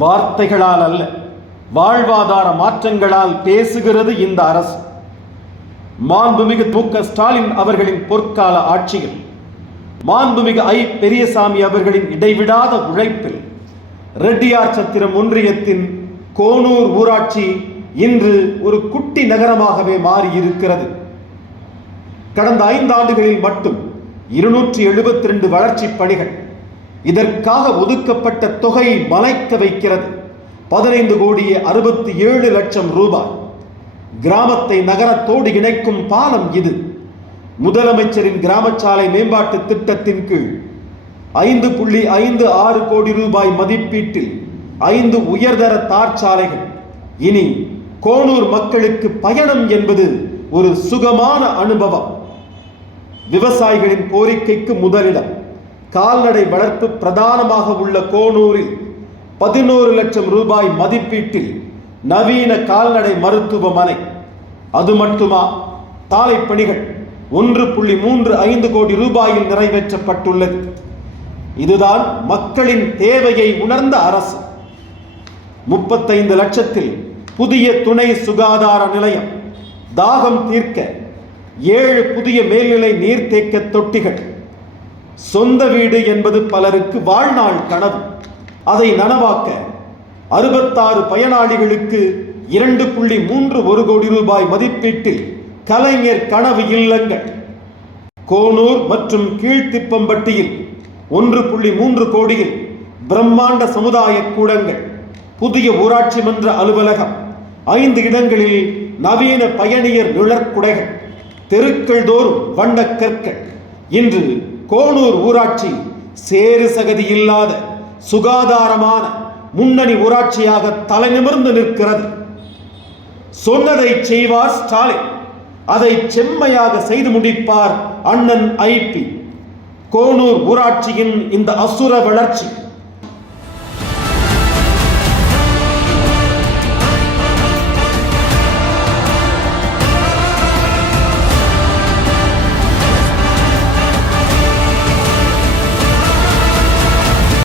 வார்த்தைகளால் அல்ல, வாழ்வாதார மாற்றங்களால் பேசுகிறது இந்த அரசு. மாண்புமிகு மு.க.ஸ்டாலின் அவர்களின் பொற்கால ஆட்சியில் மாண்புமிகு ஐ. பெரியசாமி அவர்களின் இடைவிடாத உழைப்பில் ரெட்டியார் சத்திரம் ஒன்றியத்தின் கோனூர் ஊராட்சி இன்று ஒரு குட்டி நகரமாகவே மாறியிருக்கிறது. கடந்த 5 ஆண்டுகளில் மட்டும் 272 வளர்ச்சி பணிகள், இதற்காக ஒதுக்கப்பட்ட தொகை மலைக்க வைக்கிறது. 15,67,00,000 ரூபாய். கிராமத்தை நகரத்தோடு இணைக்கும் பாலம் இது. முதலமைச்சரின் கிராமச்சாலை மேம்பாட்டு திட்டத்தின் கீழ் 5.56 கோடி ரூபாய் மதிப்பீட்டில் 5 உயர்தர தார் சாலைகள். இனி கோனூர் மக்களுக்கு பயணம் என்பது ஒரு சுகமான அனுபவம். விவசாயிகளின் கோரிக்கைக்கு முதலிடம். கால்நடை வளர்ப்பு பிரதானமாக உள்ள கோனூரில் 11 லட்சம் ரூபாய் மதிப்பீட்டில் நவீன கால்நடை மருத்துவமனை. அது மட்டுமா, சாலை பணிகள் 1.35 கோடி ரூபாயில் நிறைவேற்றப்பட்டுள்ளது. இதுதான் மக்களின் தேவையை உணர்ந்த அரசு. 35 லட்சத்தில் புதிய துணை சுகாதார நிலையம். தாகம் தீர்க்க 7 புதிய மேல்நிலை நீர்த்தேக்க தொட்டிகள். சொந்த வீடு என்பது பலருக்கு வாழ்நாள் கனவு. அதை நனவாக்க 66 பயனாளிகளுக்கு 2.31 கோடி ரூபாய் மதிப்பீட்டில் கலைஞர் கனவு இல்லங்கள். கோனூர் மற்றும் கீழ்த்திப்பம்பட்டியில் 1.3 கோடியில் பிரம்மாண்ட சமுதாய கூடங்கள். புதிய ஊராட்சி மன்ற அலுவலகம். 5 இடங்களில் நவீன பயணியர் நிழற்குடைகள். தெருக்கள் தோறும் வண்ண கற்கள். இன்று கோனூர் ஊராட்சி சேறு சகதி இல்லாத சுகாதாரமான முன்னணி ஊராட்சியாக தலைநிமிர்ந்து நிற்கிறது. சொன்னதை செய்வார் ஸ்டாலின், அதை செம்மையாக செய்து முடிப்பார் அண்ணன் ஐ.பி. கோனூர் ஊராட்சியின் இந்த அசுர வளர்ச்சி